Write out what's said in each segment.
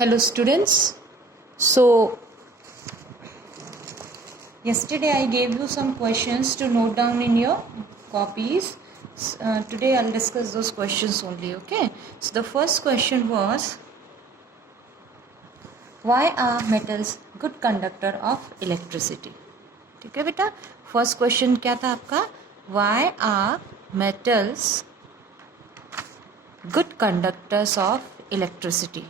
Hello students. So yesterday I gave you some questions to note down in your copies. Today I'll discuss those questions only. Okay. So the first question was, why are metals good conductor of electricity? ठीक है बेटा. First question क्या था आपका? Why are metals good conductors of electricity?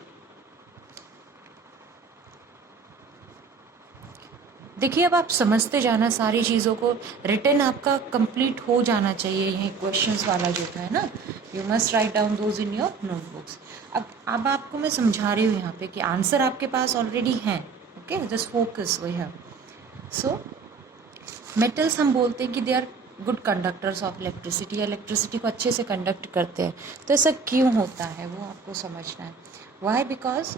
देखिए, अब आप समझते जाना सारी चीज़ों को. रिटन आपका कंप्लीट हो जाना चाहिए. यही क्वेश्चंस वाला जो है ना, you must write down those in your notebooks. अब आपको मैं समझा रही हूँ यहाँ पे कि आंसर आपके पास ऑलरेडी हैं. Okay, just focus we have. So metals हम बोलते हैं कि they are good conductors of electricity. Electricity को अच्छे से कंडक्ट करते हैं. तो ऐसा क्यों होता है वो आपको समझना है. Why? Because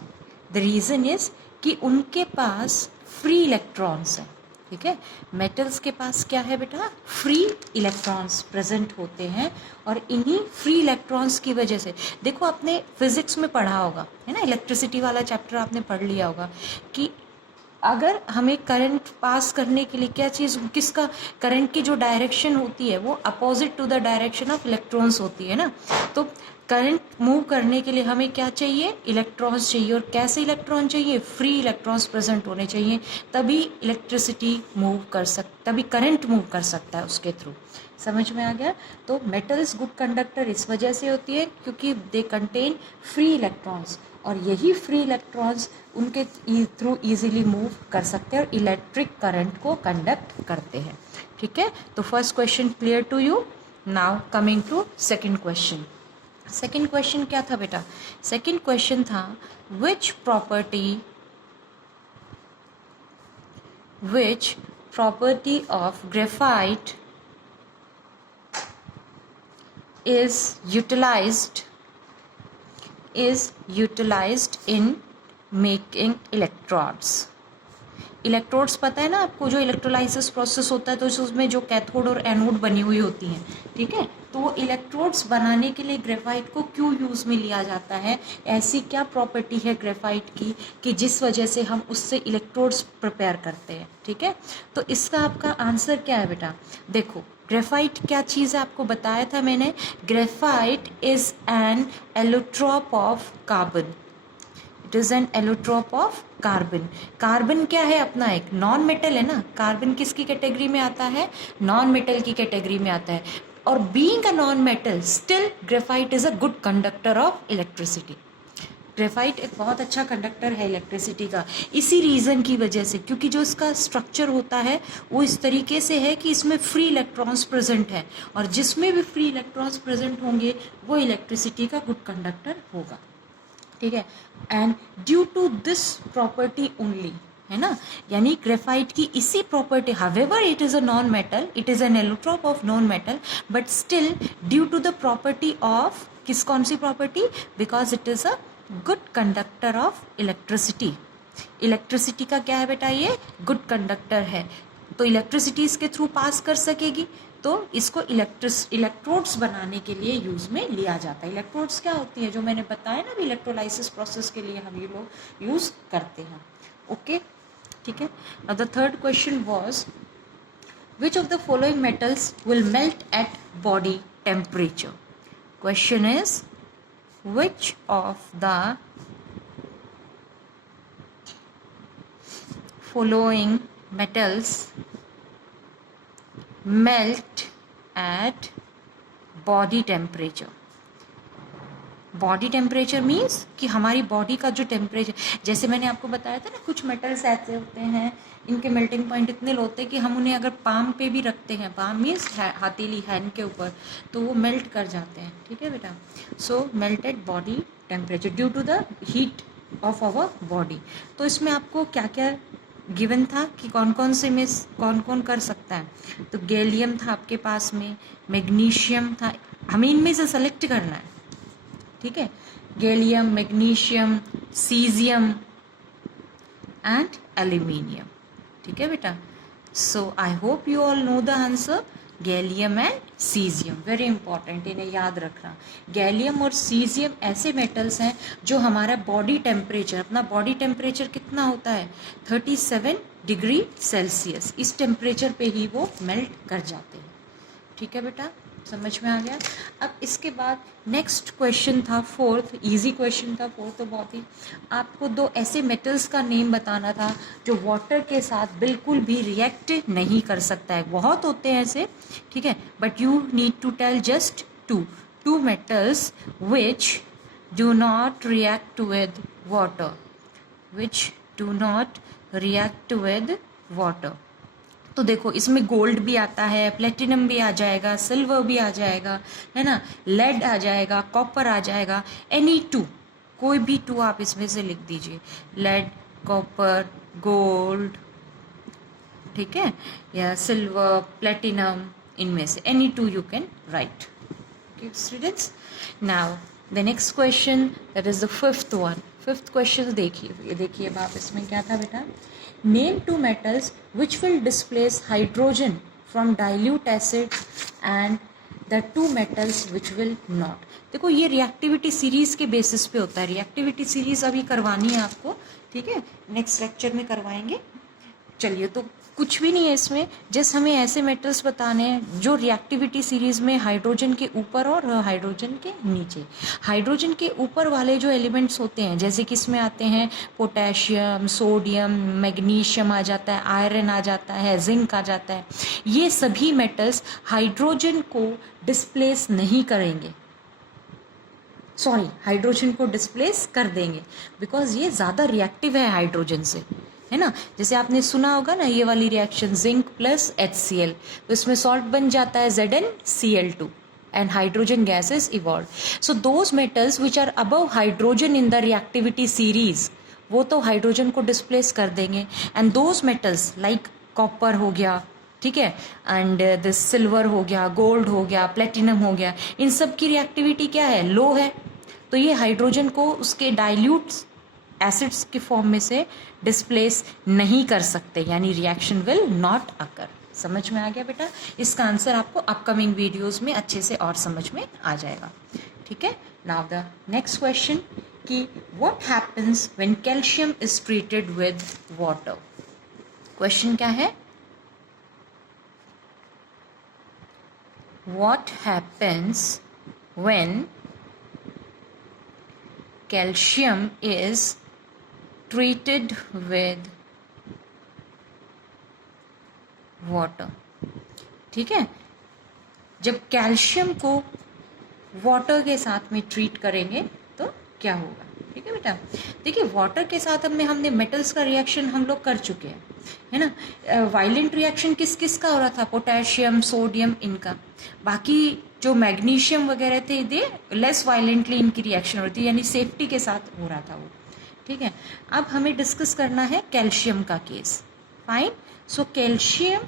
the reason is कि उनके पास फ्री इलेक्ट्रॉन्स हैं. ठीक है, मेटल्स के पास क्या है बेटा? फ्री इलेक्ट्रॉन्स प्रेजेंट होते हैं. और इन्हीं फ्री इलेक्ट्रॉन्स की वजह से, देखो आपने फिजिक्स में पढ़ा होगा है ना, इलेक्ट्रिसिटी वाला चैप्टर आपने पढ़ लिया होगा कि अगर हमें करंट पास करने के लिए क्या चीज़, किसका करंट की जो डायरेक्शन होती है वो opposite to the direction of electrons होती है ना. तो करंट मूव करने के लिए हमें क्या चाहिए? इलेक्ट्रॉन्स चाहिए. और कैसे इलेक्ट्रॉन चाहिए? फ्री इलेक्ट्रॉन्स प्रेजेंट होने चाहिए. तभी इलेक्ट्रिसिटी मूव कर तभी करंट मूव कर सकता है उसके थ्रू. समझ में आ गया? तो मेटल्स गुड कंडक्टर इस वजह से होती है क्योंकि दे कंटेन फ्री इलेक्ट्रॉन्स. और यही फ्री इलेक्ट्रॉन्स उनके थ्रू इजीली मूव कर सकते हैं और इलेक्ट्रिक करंट को कंडक्ट करते हैं. ठीक है, तो first question clear to you. Now coming to second question. Second question क्या था बेटा? सेकंड क्वेश्चन था, which property of graphite is utilized in making electrodes. Electrodes पता है ना आपको, जो इलेक्ट्रोलाइसिस प्रोसेस होता है तो उसमें जो कैथोड और एनोड बनी हुई होती हैं. ठीक है, तो वो इलेक्ट्रोड्स बनाने के लिए ग्रेफाइट को क्यों यूज़ में लिया जाता है? ऐसी क्या प्रॉपर्टी है ग्रेफाइट की कि जिस वजह से हम उससे इलेक्ट्रोड्स प्रिपेयर करते हैं. ठीक है, तो इसका आपका आंसर क्या है बेटा? देखो, ग्रेफाइट क्या चीज़ है आपको बताया था मैंने. Graphite is an allotrope of carbon. It is an allotrope of carbon. Carbon क्या है? अपना एक नॉन मेटल है ना. कार्बन किसकी कैटेगरी में आता है? नॉन मेटल की कैटेगरी में आता है. और being a non metal, still graphite is a good conductor of electricity. Graphite एक बहुत अच्छा कंडक्टर है इलेक्ट्रिसिटी का, इसी रीज़न की वजह से, क्योंकि जो इसका स्ट्रक्चर होता है वो इस तरीके से है कि इसमें फ्री इलेक्ट्रॉन्स प्रेजेंट है. और जिसमें भी फ्री इलेक्ट्रॉन्स प्रेजेंट होंगे वो इलेक्ट्रिसिटी का गुड कंडक्टर होगा. ठीक है, and due to this property only, है ना, यानी ग्रेफाइट की इसी property, however it is a non metal, it is an allotrope of non metal, but still due to the property of, कौन सी property? Because it is a good conductor of electricity. Electricity का क्या है बेटा? ये good conductor है. तो electricity इसके थ्रू पास कर सकेगी, तो इसको इलेक्ट्रोड्स बनाने के लिए यूज़ में लिया जाता है. इलेक्ट्रोड्स क्या होती है? जो मैंने बताया ना, इलेक्ट्रोलाइसिस प्रोसेस के लिए हम ये लोग यूज़ करते हैं. ओके, ठीक है. Now the third question was, which of the following metals will melt at body temperature. Question is, which of the following metals melt at body temperature. Body temperature means कि हमारी body का जो temperature, जैसे मैंने आपको बताया था ना, कुछ मेटल्स ऐसे होते हैं इनके मेल्टिंग पॉइंट इतने लो होते हैं कि हम उन्हें अगर पाम पे भी रखते हैं, पाम मीन्स हथेली, हैंड के ऊपर, तो वो मेल्ट कर जाते हैं. ठीक है बेटा. So melt at body temperature due to the heat of our body. तो इसमें आपको क्या क्या गिवन था कि कौन कौन से में कौन कौन कर सकता है. तो गैलियम था आपके पास में, मैग्नीशियम था. हमें इनमें से सेलेक्ट करना है. ठीक है, gallium, magnesium, caesium and aluminium. ठीक है बेटा. So I hope you all know the answer. Gallium and caesium, very important, इन्हें याद रखना। गैलियम और सीजियम ऐसे मेटल्स हैं जो हमारा बॉडी टेम्परेचर, अपना बॉडी टेम्परेचर कितना होता है 37 डिग्री सेल्सियस, इस टेम्परेचर पे ही वो मेल्ट कर जाते हैं। ठीक है बेटा, समझ में आ गया। अब इसके बाद नेक्स्ट क्वेश्चन था फोर्थ, इजी क्वेश्चन था फोर्थ, तो बहुत ही आपको दो ऐसे मेटल्स का नेम बताना था जो वाटर के साथ बिल्कुल भी रिएक्ट नहीं कर सकता है। बहुत होते हैं ऐसे, ठीक है, but you need to tell just two metals which do not react with water, which do not react with water. तो देखो इसमें गोल्ड भी आता है, प्लेटिनम भी आ जाएगा, सिल्वर भी आ जाएगा, है ना, लेड आ जाएगा, कॉपर आ जाएगा, एनी टू, कोई भी टू आप इसमें से लिख दीजिए, लेड, कॉपर, गोल्ड, ठीक है, या सिल्वर, प्लेटिनम, इनमें से any two you can write. Okay students, now the next question, that is the fifth one. Fifth question देखिए बाप, इसमें क्या था बेटा, name two metals which will displace hydrogen from dilute acid and the two metals which will not. देखो ये reactivity series के basis पे होता है, रिएक्टिविटी सीरीज अभी करवानी है आपको, ठीक है, नेक्स्ट लेक्चर में करवाएंगे। चलिए, तो कुछ भी नहीं है इसमें, जस्ट हमें ऐसे मेटल्स बताने हैं जो रिएक्टिविटी सीरीज में हाइड्रोजन के ऊपर और हाइड्रोजन के नीचे, हाइड्रोजन के ऊपर वाले जो एलिमेंट्स होते हैं, जैसे कि इसमें आते हैं पोटेशियम, सोडियम, मैग्नीशियम आ जाता है, आयरन आ जाता है, जिंक आ जाता है, ये सभी मेटल्स हाइड्रोजन को डिस्प्लेस नहीं करेंगे, सॉरी हाइड्रोजन को डिस्प्लेस कर देंगे, बिकॉज ये ज़्यादा रिएक्टिव है हाइड्रोजन से, है ना। जैसे आपने सुना होगा ना ये वाली रिएक्शन जिंक प्लस HCl, तो इसमें सॉल्ट बन जाता है ZnCl2 and hydrogen gas is evolve. So those metals which are above hydrogen in the reactivity series, वो तो हाइड्रोजन को डिस्प्लेस कर देंगे, and those metals like copper हो गया, ठीक है, एंड दिस सिल्वर हो गया, गोल्ड हो गया, प्लेटिनम हो गया, इन सब की रिएक्टिविटी क्या है, लो है, तो ये हाइड्रोजन को उसके डाइल्यूट एसिड्स के फॉर्म में से डिस्प्लेस नहीं कर सकते, यानी रिएक्शन विल नॉट अकर। समझ में आ गया बेटा, इसका आंसर आपको अपकमिंग वीडियोस में अच्छे से और समझ में आ जाएगा, ठीक है। नाउ द नेक्स्ट क्वेश्चन कि what happens when calcium is treated with water. Question क्या है, what happens when calcium is treated with water। ठीक है, जब कैल्शियम को वाटर के साथ में ट्रीट करेंगे तो क्या होगा, ठीक है बेटा। देखिए वाटर के साथ हमने मेटल्स का रिएक्शन हम लोग कर चुके हैं, है ना। वायलेंट रिएक्शन किस किस का हो रहा था, पोटेशियम, सोडियम, इनका। बाकी जो मैग्नीशियम वगैरह थे दे लेस वायलेंटली इनकी रिएक्शन हो रही थी, यानी सेफ्टी के साथ हो रहा था वो, ठीक है। अब हमें डिस्कस करना है कैल्शियम का केस। फाइन, सो कैल्शियम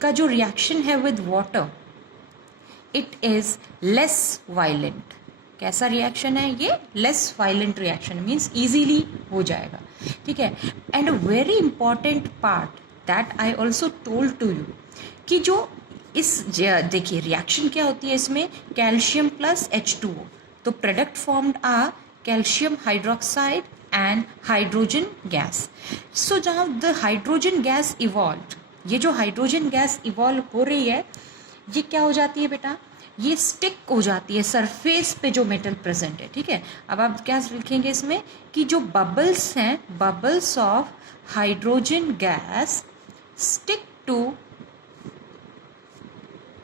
का जो रिएक्शन है with water, it is less violent. कैसा रिएक्शन है ये, less violent reaction, means easily हो जाएगा, ठीक है। And very important part that I also told to you कि जो इस देखिए रिएक्शन क्या होती है इसमें, कैल्शियम प्लस H2O, तो product formed are calcium hydroxide and hydrogen gas. So जहाँ द हाइड्रोजन गैस इवॉल्व, ये जो हाइड्रोजन गैस इवॉल्व हो रही है ये क्या हो जाती है बेटा, ये स्टिक हो जाती है सरफेस पे जो मेटल प्रेजेंट है, ठीक है। अब आप क्या लिखेंगे इसमें कि जो बबल्स हैं, bubbles of hydrogen gas stick to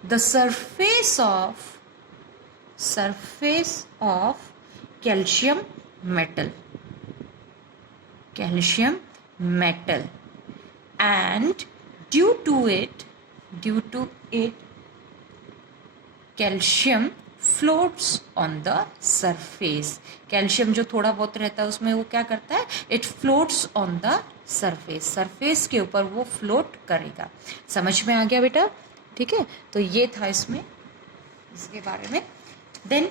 the surface of calcium metal and due to it calcium floats on the surface। Calcium जो थोड़ा बहुत रहता है उसमें वो क्या करता है, it floats on the surface के ऊपर वो फ्लोट करेगा। समझ में आ गया बेटा, ठीक है। तो ये था इसमें इसके बारे में। देन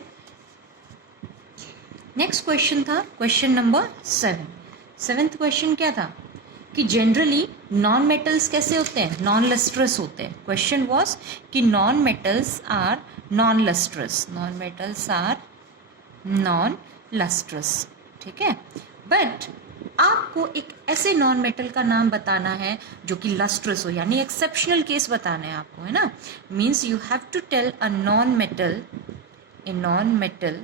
नेक्स्ट क्वेश्चन था क्वेश्चन नंबर 7। 7th क्वेश्चन क्या था कि जनरली नॉन मेटल्स कैसे होते हैं, नॉन लस्ट्रस होते हैं. क्वेश्चन वॉज कि non metals are non lustrous, non metals are non lustrous. ठीक है, बट आपको एक ऐसे नॉन मेटल का नाम बताना है जो कि लस्ट्रस हो, यानी एक्सेप्शनल केस बताना है आपको, है ना. Means you have to tell a non metal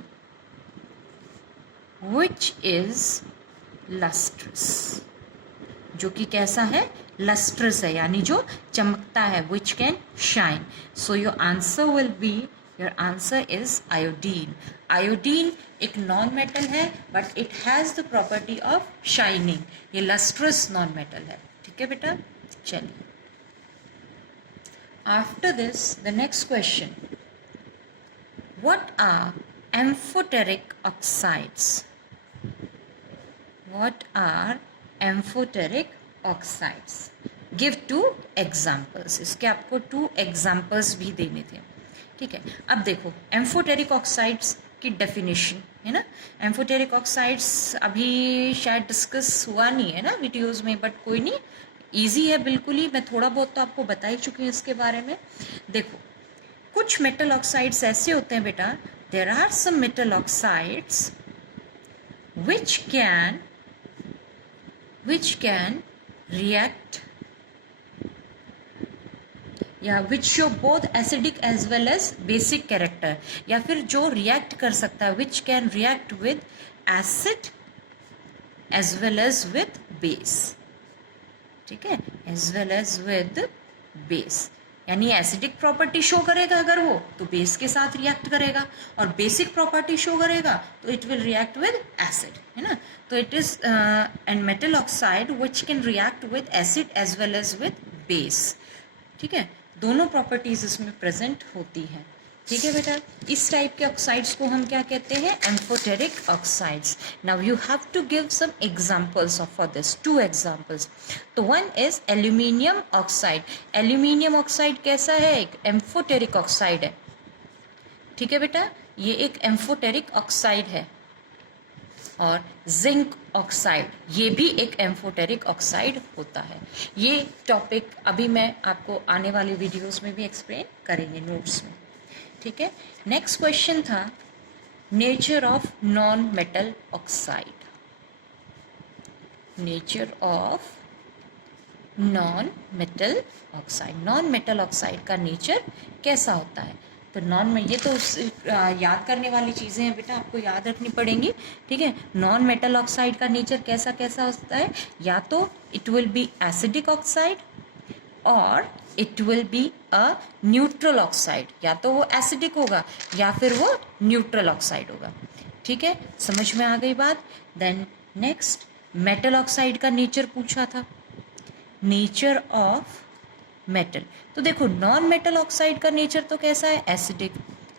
which is lustrous, जो कि कैसा है, लस्ट्रस है, यानी जो चमकता है, which can shine. So your answer will be, your answer is iodine. Iodine एक नॉन मेटल है but it has the property of shining. ये लस्ट्रस नॉन मेटल है. ठीक है बेटा, चलिए. After this the next question, what are amphoteric oxides? What are amphoteric oxides? Give 2 examples. इसके आपको 2 examples भी देने थे. ठीक है, अब देखो एम्फोटेरिक ऑक्साइड्स की डेफिनेशन है ना. एम्फोटेरिक ऑक्साइड्स अभी शायद डिस्कस हुआ नहीं है ना वीडियोस में, बट कोई नहीं, इजी है बिल्कुल ही. मैं थोड़ा बहुत तो आपको बता ही चुकी हूँ इसके बारे में. देखो कुछ मेटल ऑक्साइड्स ऐसे होते हैं बेटा, there are some metal oxides which can react या which show both acidic as well as basic character, या फिर जो react कर सकता है, which can react with acid as well as with base. ठीक है, as well as with base, यानी एसिडिक प्रॉपर्टी शो करेगा अगर वो, तो बेस के साथ रिएक्ट करेगा, और बेसिक प्रॉपर्टी शो करेगा तो it will react with acid, है ना. तो it is an metal oxide which can react with acid as well as with base. ठीक है, दोनों प्रॉपर्टीज इसमें प्रेजेंट होती हैं. ठीक है बेटा, इस टाइप के ऑक्साइड्स को हम क्या कहते हैं, amphoteric oxides. Now you have to give some examples of for this, 2 examples. तो one is aluminium oxide. Aluminium oxide कैसा है, एक एम्फोटेरिक ऑक्साइड है. ठीक है बेटा, ये एक एम्फोटेरिक ऑक्साइड है. और जिंक ऑक्साइड, ये भी एक एम्फोटेरिक ऑक्साइड होता है. ये टॉपिक अभी मैं आपको आने वाले वीडियोस में भी एक्सप्लेन करेंगे नोट्स में. ठीक है, नेक्स्ट क्वेश्चन था nature of non metal oxide. Nature of non metal oxide, non metal oxide का नेचर कैसा होता है. तो नॉन में ये तो याद करने वाली चीज़ें हैं बेटा, आपको याद रखनी पड़ेंगी. ठीक है, नॉन मेटल ऑक्साइड का नेचर कैसा कैसा होता है, या तो it will be acidic oxide और it will be a neutral oxide. या तो वो एसिडिक होगा या फिर वो न्यूट्रल ऑक्साइड होगा. ठीक है, समझ में आ गई बात. देन नेक्स्ट, मेटल ऑक्साइड का नेचर पूछा था, नेचर ऑफ मेटल. तो देखो नॉन मेटल ऑक्साइड का नेचर तो कैसा है, एसिडिक.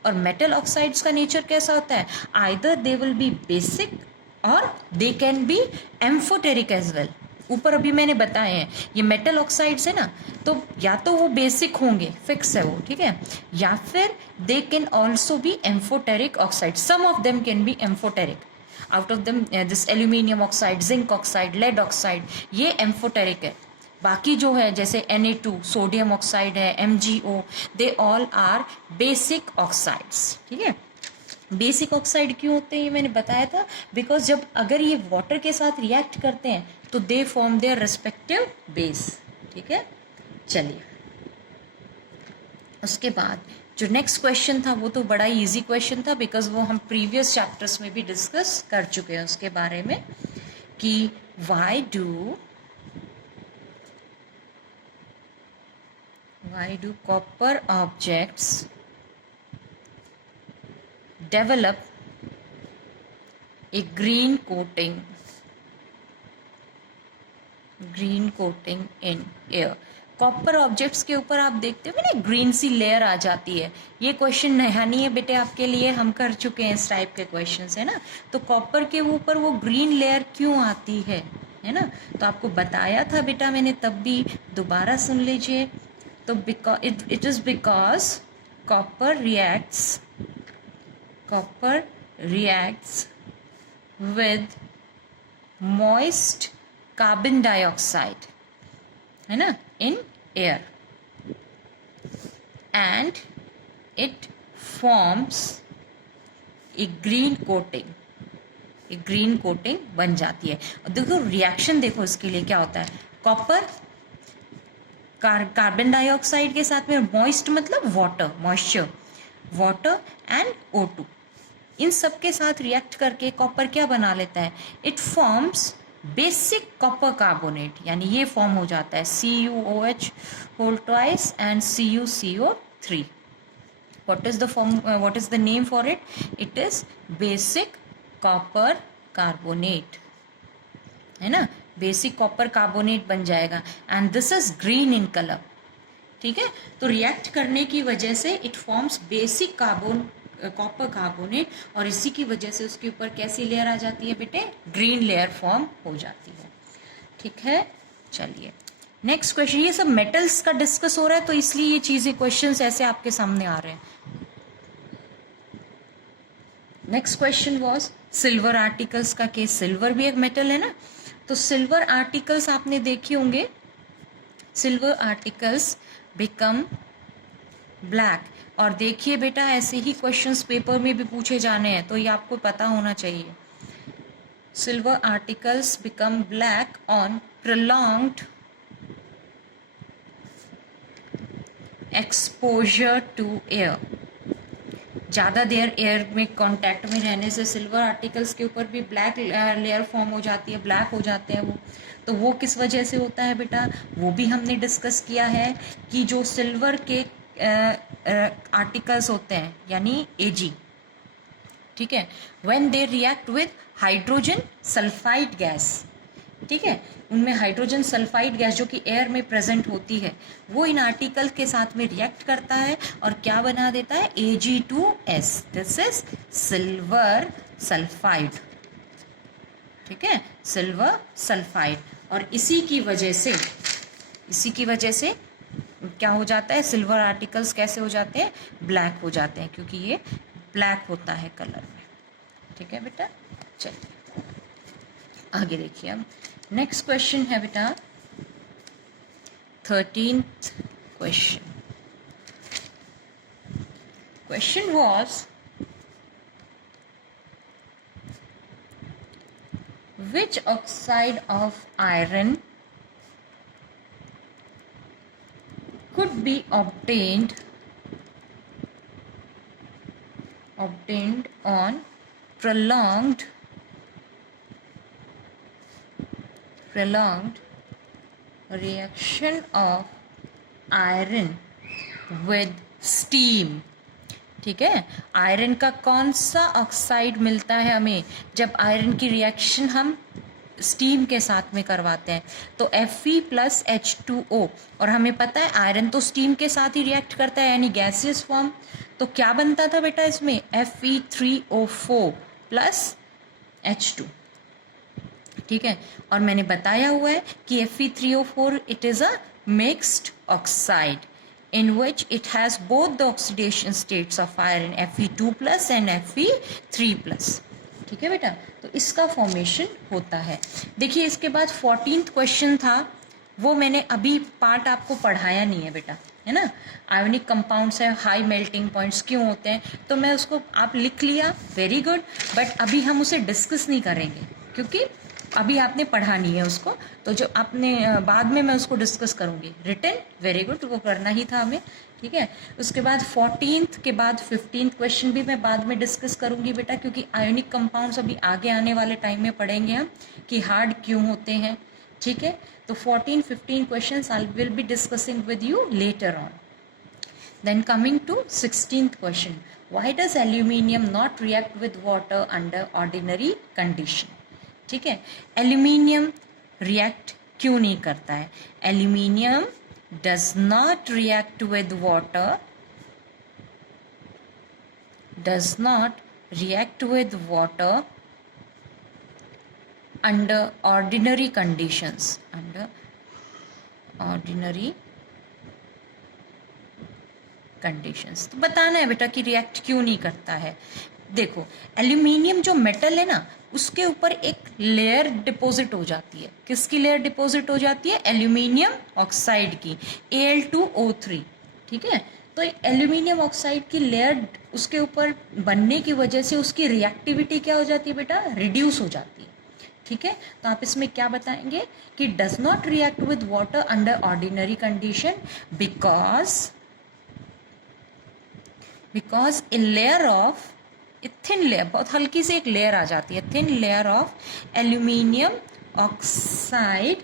और मेटल ऑक्साइड्स का नेचर कैसा होता है, either they will be basic और they can be amphoteric as well. ऊपर अभी मैंने बताए हैं ये मेटल ऑक्साइड्स है ना, तो या तो वो बेसिक होंगे, फिक्स है वो. ठीक है, या फिर they can also be amphoteric oxide. Some of them can be amphoteric. Out of them this aluminium oxide, zinc oxide, lead oxide, ये एम्फोटेरिक है. बाकी जो है जैसे Na2 सोडियम ऑक्साइड है, MgO, they all are basic oxides. ठीक है, basic oxide क्यों होते हैं ये मैंने बताया था, बिकॉज जब अगर ये वाटर के साथ रिएक्ट करते हैं तो they form their respective base. ठीक है, चलिए उसके बाद जो नेक्स्ट क्वेश्चन था वो तो बड़ा इजी क्वेश्चन था, बिकॉज वो हम प्रीवियस चैप्टर्स में भी डिस्कस कर चुके हैं उसके बारे में, कि why do copper objects develop a green coating in air. Copper objects के ऊपर आप देखते हो ना ग्रीन सी लेयर आ जाती है. ये क्वेश्चन नया नहीं है बेटे आपके लिए, हम कर चुके हैं इस टाइप के क्वेश्चंस, है ना. तो कॉपर के ऊपर वो ग्रीन लेयर क्यों आती है ना, तो आपको बताया था बेटा मैंने तब भी, दोबारा सुन लीजिए. तो it is because copper reacts with moist carbon dioxide, है ना, in air, and it forms a green coating, एक ग्रीन कोटिंग बन जाती है। देखो रिएक्शन देखो इसके लिए क्या होता है, कॉपर कार्बन डाइऑक्साइड के साथ में मॉइस्ट मतलब water, moisture, water and O2, इन सब के साथ रिएक्ट करके कॉपर क्या बना लेता है, it forms basic copper carbonate, यानी ये फॉर्म हो जाता है CuOH whole twice and CuCO3। what is the form, what is the name for it, it is basic copper carbonate, है ना, बेसिक कॉपर कार्बोनेट बन जाएगा, and this is green in colour. ठीक है, तो रिएक्ट करने की वजह से it forms basic copper carbonate, और इसी की वजह से उसके ऊपर कैसी लेयर आ जाती है बेटे, ग्रीन लेयर फॉर्म हो जाती है। ठीक है, चलिए नेक्स्ट क्वेश्चन। ये सब मेटल्स का डिस्कस हो रहा है तो इसलिए ये चीजें क्वेश्चंस ऐसे आपके सामने आ रहे हैं। Next question was silver articles का केस, सिल्वर भी एक मेटल है ना, तो सिल्वर आर्टिकल्स आपने देखे होंगे, सिल्वर आर्टिकल्स बिकम ब्लैक, और देखिए बेटा ऐसे ही क्वेश्चंस पेपर में भी पूछे जाने हैं तो ये आपको पता होना चाहिए। Silver articles become black on prolonged exposure to air, ज़्यादा देर एयर में कांटेक्ट में रहने से सिल्वर आर्टिकल्स के ऊपर भी ब्लैक लेयर फॉर्म हो जाती है, ब्लैक हो जाते हैं वो। तो वो किस वजह से होता है बेटा, वो भी हमने डिस्कस किया है कि जो सिल्वर के आर्टिकल्स होते हैं यानी Ag, ठीक है, when they react with hydrogen sulphide gas, ठीक है, उनमें हाइड्रोजन सल्फाइड गैस जो कि एयर में प्रेजेंट होती है वो इन आर्टिकल के साथ में रिएक्ट करता है और क्या बना देता है, Ag2S, this is silver sulphide. ठीक है, सिल्वर सल्फाइड, और इसी की वजह से क्या हो जाता है, सिल्वर आर्टिकल्स कैसे हो जाते हैं, ब्लैक हो जाते हैं, क्योंकि ये ब्लैक होता है कलर में। ठीक है बेटा, चलिए आगे देखिए। अब नेक्स्ट क्वेश्चन है बेटा 13th question. Question was which oxide of iron could be obtained on prolonged reaction of iron with steam। ठीक है, आयरन का कौन सा ऑक्साइड मिलता है हमें जब आयरन की रिएक्शन हम स्टीम के साथ में करवाते हैं, तो Fe+H2O, और हमें पता है आयरन तो स्टीम के साथ ही रिएक्ट करता है यानी गैसियस फॉर्म, तो क्या बनता था बेटा इसमें, Fe3O4 प्लस H2। ठीक है, और मैंने बताया हुआ है कि Fe3O4 it is a mixed oxide in which it has both the oxidation states of iron Fe2+ and Fe3+। ठीक है बेटा, तो इसका फॉर्मेशन होता है। देखिए इसके बाद 14th क्वेश्चन था, वो मैंने अभी पार्ट आपको पढ़ाया नहीं है बेटा, है ना, आयोनिक कंपाउंड्स है, हाई मेल्टिंग पॉइंट्स क्यों होते हैं, तो मैं उसको आप लिख लिया, वेरी गुड, बट अभी हम उसे डिस्कस नहीं करेंगे क्योंकि अभी आपने पढ़ा नहीं है उसको, तो जो आपने बाद में मैं उसको डिस्कस करूंगी। रिटन, वेरी गुड, वो करना ही था हमें। ठीक है, उसके बाद 14th के बाद 15th क्वेश्चन भी मैं बाद में डिस्कस करूंगी बेटा, क्योंकि आयोनिक कंपाउंड्स अभी आगे आने वाले टाइम में पढ़ेंगे हम कि हार्ड क्यों होते हैं। ठीक है, तो 14-15 question I will be discussing with you later on. Then coming to 16th question, why does aluminium not react with water under ordinary condition? ठीक है, एल्यूमिनियम रिएक्ट क्यों नहीं करता है, aluminium does not react with water, under ordinary conditions, तो बताना है बेटा कि रिएक्ट क्यों नहीं करता है। देखो एल्यूमिनियम जो मेटल है ना, उसके ऊपर एक लेयर डिपॉजिट हो जाती है। किसकी लेयर डिपॉजिट हो जाती है? एल्यूमिनियम ऑक्साइड की, Al2O3। ठीक है, तो एल्यूमिनियम ऑक्साइड की लेयर उसके ऊपर बनने की वजह से उसकी रिएक्टिविटी क्या हो जाती है बेटा? रिड्यूस हो जाती है। ठीक है, तो आप इसमें क्या बताएंगे कि does not react with water under ordinary condition because a layer of thin layer, बहुत हल्की सी एक लेयर आ जाती है, thin layer of aluminium oxide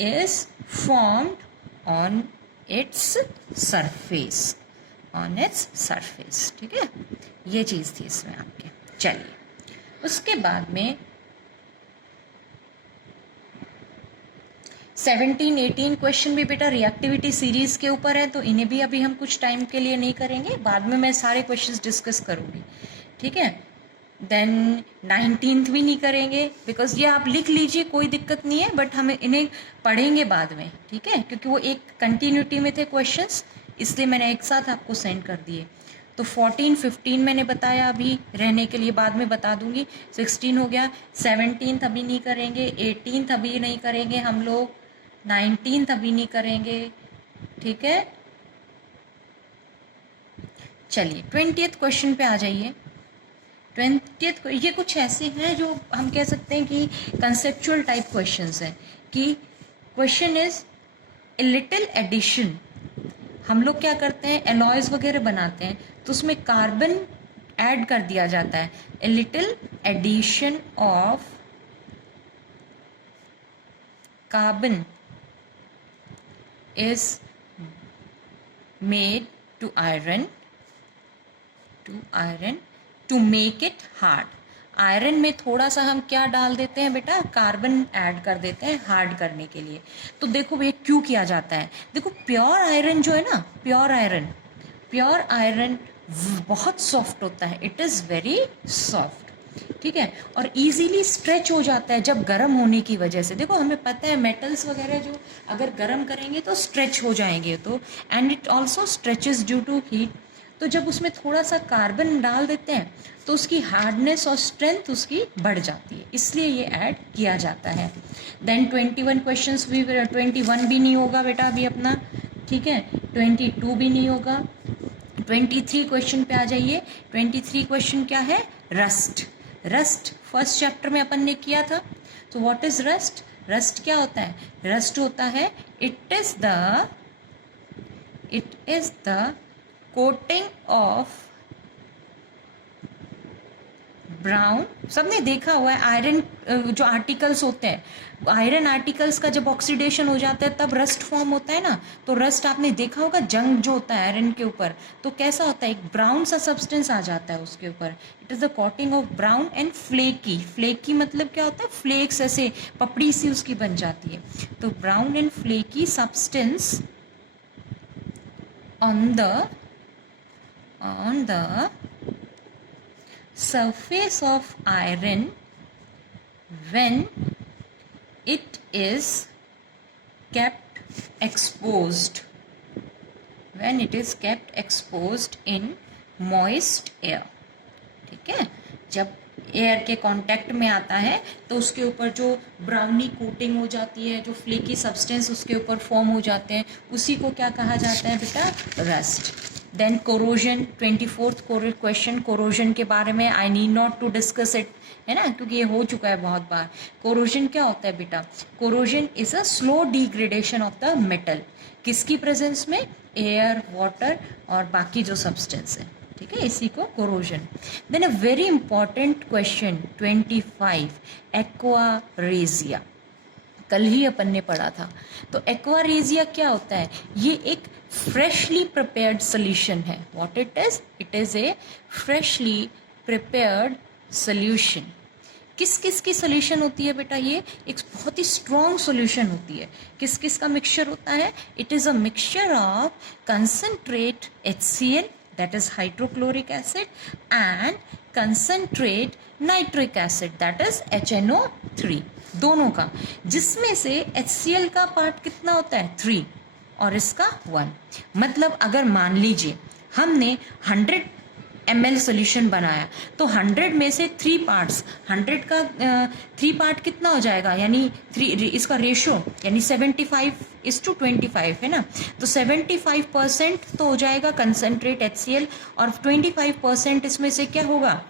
is formed on its surface, on its surface. ठीक है, ये चीज़ थी इसमें आपके। चलिए, उसके बाद में 17, 18 क्वेश्चन भी बेटा रिएक्टिविटी सीरीज के ऊपर है, तो इन्हें भी अभी हम कुछ टाइम के लिए नहीं करेंगे, बाद में मैं सारे क्वेश्चंस डिस्कस करूँगी। ठीक है, देन 19th भी नहीं करेंगे, बिकॉज ये आप लिख लीजिए, कोई दिक्कत नहीं है, बट हम इन्हें पढ़ेंगे बाद में। ठीक है, क्योंकि वो एक कंटिन्यूटी में थे क्वेश्चंस, इसलिए मैंने एक साथ आपको सेंड कर दिए। तो 14, 15 मैंने बताया अभी रहने के लिए, बाद में बता दूंगी। 16 हो गया, 17th अभी नहीं करेंगे, 18th अभी नहीं करेंगे हम लोग, 19th अभी नहीं करेंगे। ठीक है, चलिए 20th क्वेश्चन पे आ जाइए। 20th ये कुछ ऐसे हैं जो हम कह सकते हैं कि कंसेप्चुअल टाइप क्वेश्चंस हैं, कि question is a little addition. हम लोग क्या करते हैं, एलॉयज वगैरह बनाते हैं, तो उसमें कार्बन ऐड कर दिया जाता है। A little addition of carbon is made to iron to make it hard। Iron में थोड़ा सा हम क्या डाल देते हैं बेटा? कार्बन ऐड कर देते हैं हार्ड करने के लिए। तो देखो ये क्यों किया जाता है? देखो प्योर आयरन जो है ना, प्योर आयरन बहुत सॉफ्ट होता है, इट इज़ वेरी सॉफ्ट। ठीक है, और इजीली स्ट्रेच हो जाता है जब गर्म होने की वजह से। देखो हमें पता है मेटल्स वगैरह जो अगर गर्म करेंगे तो स्ट्रेच हो जाएंगे, तो and it also stretches due to heat. तो जब उसमें थोड़ा सा कार्बन डाल देते हैं तो उसकी हार्डनेस और स्ट्रेंथ उसकी बढ़ जाती है, इसलिए ये ऐड किया जाता है। देन 21 क्वेश्चंस भी, 21 भी नहीं होगा बेटा अभी अपना। ठीक है, 22 भी नहीं होगा। 23 क्वेश्चन पे आ जाइए। 23 क्वेश्चन क्या है? रस्ट फर्स्ट चैप्टर में अपन ने किया था। तो व्हाट इज रस्ट? रस्ट क्या होता है? रस्ट होता है it is the coating of brown. सबने देखा हुआ है आयरन जो आर्टिकल्स होते हैं, आयरन आर्टिकल्स का जब ऑक्सीडेशन हो जाता है तब रस्ट फॉर्म होता है ना। तो रस्ट आपने देखा होगा, जंग जो होता है आयरन के ऊपर, तो कैसा होता है? एक ब्राउन सा सब्सटेंस आ जाता है उसके ऊपर। It is the coating of brown and flaky. Flaky मतलब क्या होता है? फ्लेक्स ऐसे पपड़ी सी उसकी बन जाती है। तो brown and flaky substance on the surface of iron when it is kept exposed in moist air। ठीक है, जब एयर के कांटेक्ट में आता है तो उसके ऊपर जो ब्राउनी कोटिंग हो जाती है, जो फ्लेकी सब्सटेंस उसके ऊपर फॉर्म हो जाते हैं, उसी को क्या कहा जाता है बेटा? Rust. Then corrosion, 24th question corrosion के बारे में। I need not to discuss it, है ना, क्योंकि ये हो चुका है बहुत बार। कोरोजन क्या होता है बेटा? Corrosion is a slow degradation of the metal. किसकी प्रेजेंस में? एयर, वाटर और बाकी जो सब्सटेंस है। ठीक है, इसी को corrosion. Then a very important question 25, aqua regia. कल ही अपन ने पढ़ा था। तो एक्वारेजिया क्या होता है? ये एक फ्रेशली प्रिपेयर्ड सोल्यूशन है। What it is a freshly prepared solution. किस किस की सोल्यूशन होती है बेटा? ये एक बहुत ही स्ट्रॉन्ग सोल्यूशन होती है। किस किस का मिक्सचर होता है? It is a mixture of concentrate HCl, that is hydrochloric acid, and concentrate nitric acid, that is HNO3, दोनों का, जिसमें से HCl का पार्ट कितना होता है? 3 और इसका 1। मतलब अगर मान लीजिए हमने 100 ml सोल्यूशन बनाया, तो 100 में से 3 पार्ट्स, 100 का 3 पार्ट कितना हो जाएगा, यानी 3 इसका रेशो यानी 75:25 है ना, तो 75% तो हो जाएगा कंसनट्रेट HCl और 25% इसमें से क्या होगा,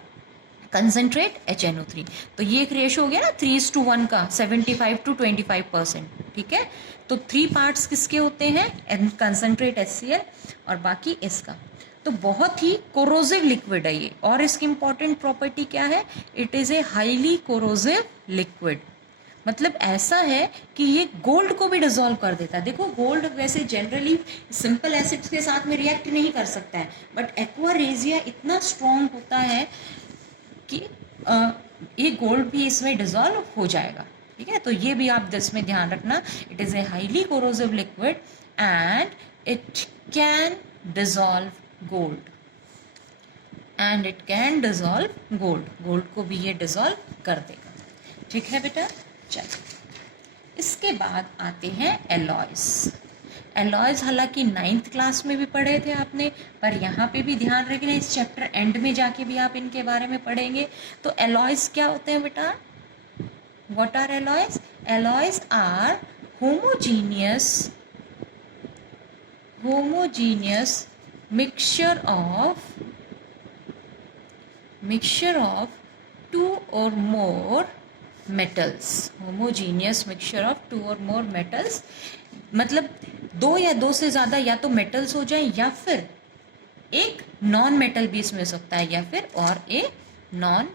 कंसनट्रेट HNO3। तो ये एक रेशो हो गया ना 3:1 का, 75-25%, ठीक है। तो 3 पार्ट्स किसके होते हैं, कंसनट्रेट HCl और बाकी इसका। तो बहुत ही कोरोसिव लिक्विड है ये, और इसकी इंपॉर्टेंट प्रॉपर्टी क्या है, it is a highly corrosive liquid. मतलब ऐसा है कि ये गोल्ड को भी डिसॉल्व कर देता है। देखो गोल्ड वैसे जनरली सिंपल एसिड्स के साथ में रिएक्ट नहीं कर सकता है, बट एक्वा रेजिया इतना स्ट्रॉन्ग होता है कि ये गोल्ड भी इसमें डिसॉल्व हो जाएगा, ठीक है। तो ये भी आप इसमें ध्यान रखना, it is a highly corrosive liquid and it can dissolve gold, and it can dissolve gold, gold को भी ये डिसॉल्व कर देगा, ठीक है बेटा। चलिए इसके बाद आते हैं एलॉयज। एलॉयज हालांकि 9th क्लास में भी पढ़े थे आपने, पर यहाँ पे भी ध्यान रखना, इस चैप्टर एंड में जाके भी आप इनके बारे में पढ़ेंगे। तो एलॉयज क्या होते हैं बेटा, what are alloys, alloys are homogeneous mixture of 2 or more metals, homogeneous mixture of 2 or more metals, मतलब 2 या 2 से ज़्यादा या तो मेटल्स हो जाए या फिर एक नॉन मेटल भी इसमें हो सकता है, या फिर और एक नॉन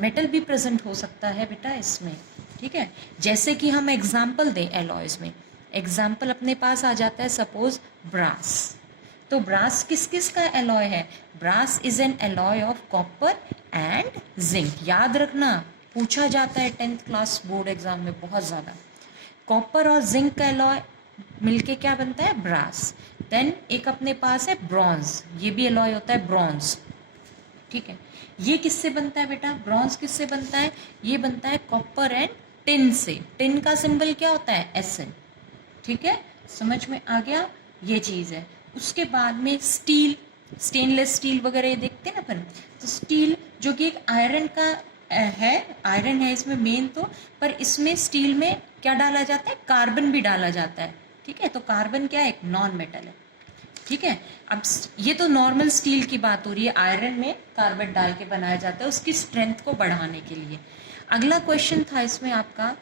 मेटल भी प्रेजेंट हो सकता है बेटा इसमें, ठीक है। जैसे कि हम एग्जाम्पल दें एलॉयज में, एग्जाम्पल अपने पास आ जाता है सपोज ब्रास। तो ब्रास किस किस का एलॉय है, brass is an alloy of copper and zinc. याद रखना पूछा जाता है 10th क्लास बोर्ड एग्जाम में बहुत ज़्यादा। कॉपर और जिंक का एलॉय मिलके क्या बनता है, ब्रास। देन एक अपने पास है ब्रॉन्ज, ये भी एलॉय होता है ब्रॉन्ज, ठीक है। ये किससे बनता है बेटा, ब्रॉन्ज किससे बनता है, ये बनता है कॉपर एंड टिन से। टिन का सिंबल क्या होता है, Sn, ठीक है, समझ में आ गया, ये चीज़ है। उसके बाद में स्टील, स्टेनलेस स्टील वगैरह ये देखते हैं ना अपन, तो स्टील जो कि एक आयरन का है, आयरन है इसमें मेन तो, पर इसमें स्टील में क्या डाला जाता है, कार्बन भी डाला जाता है, ठीक है। तो कार्बन क्या है, एक नॉन मेटल है, ठीक है। अब ये तो नॉर्मल स्टील की बात हो रही है, आयरन में कार्बन डाल के बनाया जाता है उसकी स्ट्रेंथ को बढ़ाने के लिए। अगला क्वेश्चन था इसमें आपका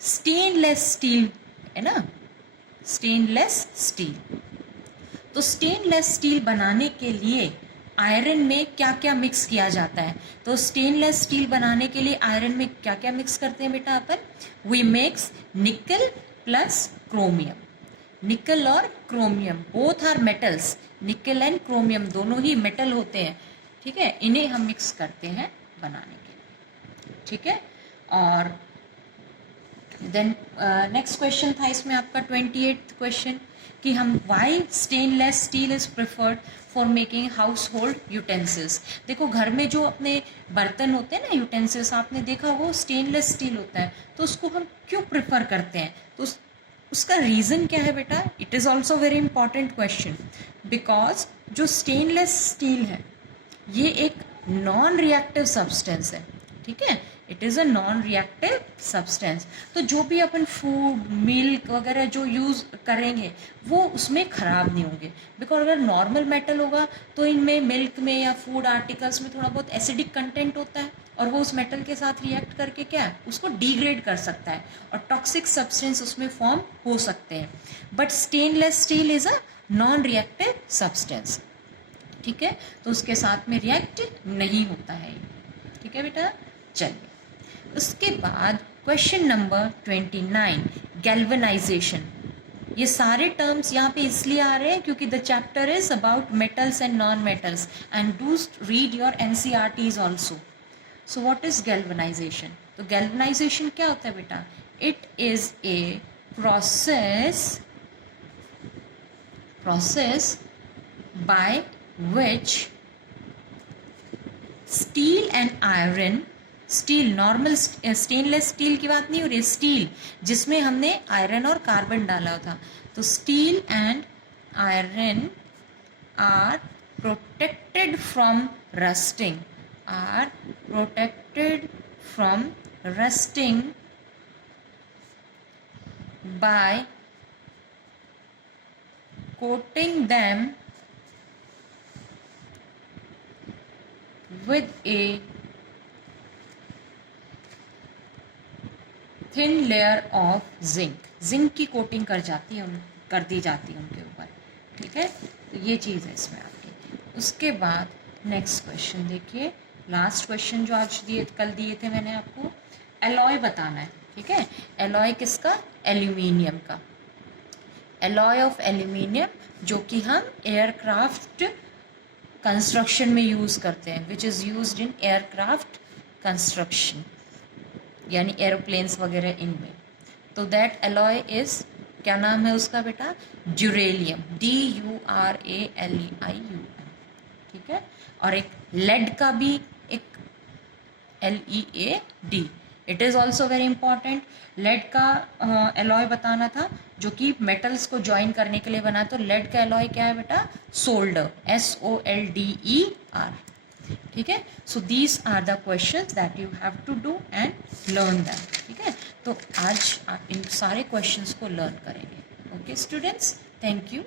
स्टेनलेस स्टील, है ना, स्टेनलेस स्टील। तो स्टेनलेस स्टील बनाने के लिए आयरन में क्या क्या मिक्स किया जाता है, तो स्टेनलेस स्टील बनाने के लिए आयरन में क्या क्या मिक्स करते हैं बेटा अपन, we mix nickel plus chromium. Nickel और chromium both are metals, nickel and chromium दोनों ही मेटल होते हैं, ठीक है। इन्हें हम मिक्स करते हैं बनाने के लिए, ठीक है। और देन नेक्स्ट क्वेश्चन था इसमें आपका 28th क्वेश्चन कि हम why stainless steel is preferred for making household utensils. देखो घर में जो अपने बर्तन होते हैं ना, यूटेंसिल्स, आपने देखा वो स्टेनलेस स्टील होता है, तो उसको हम क्यों प्रेफर करते हैं, तो उसका रीज़न क्या है बेटा, it is also very important question, because जो स्टेनलेस स्टील है ये एक नॉन रिएक्टिव सब्सटेंस है, ठीक है, it is a non reactive substance. तो जो भी अपन फूड मिल्क वगैरह जो यूज़ करेंगे वो उसमें ख़राब नहीं होंगे, बिकॉज अगर नॉर्मल मेटल होगा तो इनमें मिल्क में या फूड आर्टिकल्स में थोड़ा बहुत एसिडिक कंटेंट होता है, और वो उस मेटल के साथ रिएक्ट करके क्या है उसको डिग्रेड कर सकता है और टॉक्सिक सब्सटेंस उसमें फॉर्म हो सकते हैं। But stainless steel is a non reactive substance, ठीक है, तो उसके साथ में रिएक्ट नहीं होता है, ठीक है बेटा। चलिए उसके बाद क्वेश्चन नंबर 29 गैल्वेनाइजेशन। ये सारे टर्म्स यहाँ पे इसलिए आ रहे हैं क्योंकि the chapter is about metals and non metals and do read your NCERTs also. So what is galvanisation, तो गैल्वेनाइजेशन क्या होता है बेटा, it is a process by which steel and iron, steel normal stainless steel की बात नहीं हो रही, स्टील जिसमें हमने आयरन और कार्बन डाला था, तो steel and iron are protected from rusting, are protected from rusting by coating them with a thin layer of zinc. Zinc की कोटिंग कर दी जाती है उनके ऊपर. ठीक है, तो ये चीज़ है इसमें आपकी. उसके बाद नेक्स्ट क्वेश्चन देखिए, लास्ट क्वेश्चन जो आज कल दिए थे मैंने आपको, एलॉय बताना है. ठीक है, एलॉय किसका? एल्यूमिनियम का. एलॉय ऑफ एल्यूमिनियम जो कि हम एयरक्राफ्ट कंस्ट्रक्शन में यूज़ करते हैं, which is used in aircraft construction, यानी एरोप्लेन्स वगैरह इनमें. तो दैट एलॉय इज़, क्या नाम है उसका बेटा? ड्यूरेलियम. DURALEIUM. ठीक है, और एक लेड का भी एक LEAD. It is also very important. Lead का एलॉय बताना था जो कि मेटल्स को ज्वाइन करने के लिए बना. तो लेड का एलॉय क्या है बेटा? सोल्डर. SOLDER. ठीक है, so these are the questions that you have to do and learn them. ठीक है, तो आज आप इन सारे क्वेश्चंस को लर्न करेंगे. Okay students, thank you.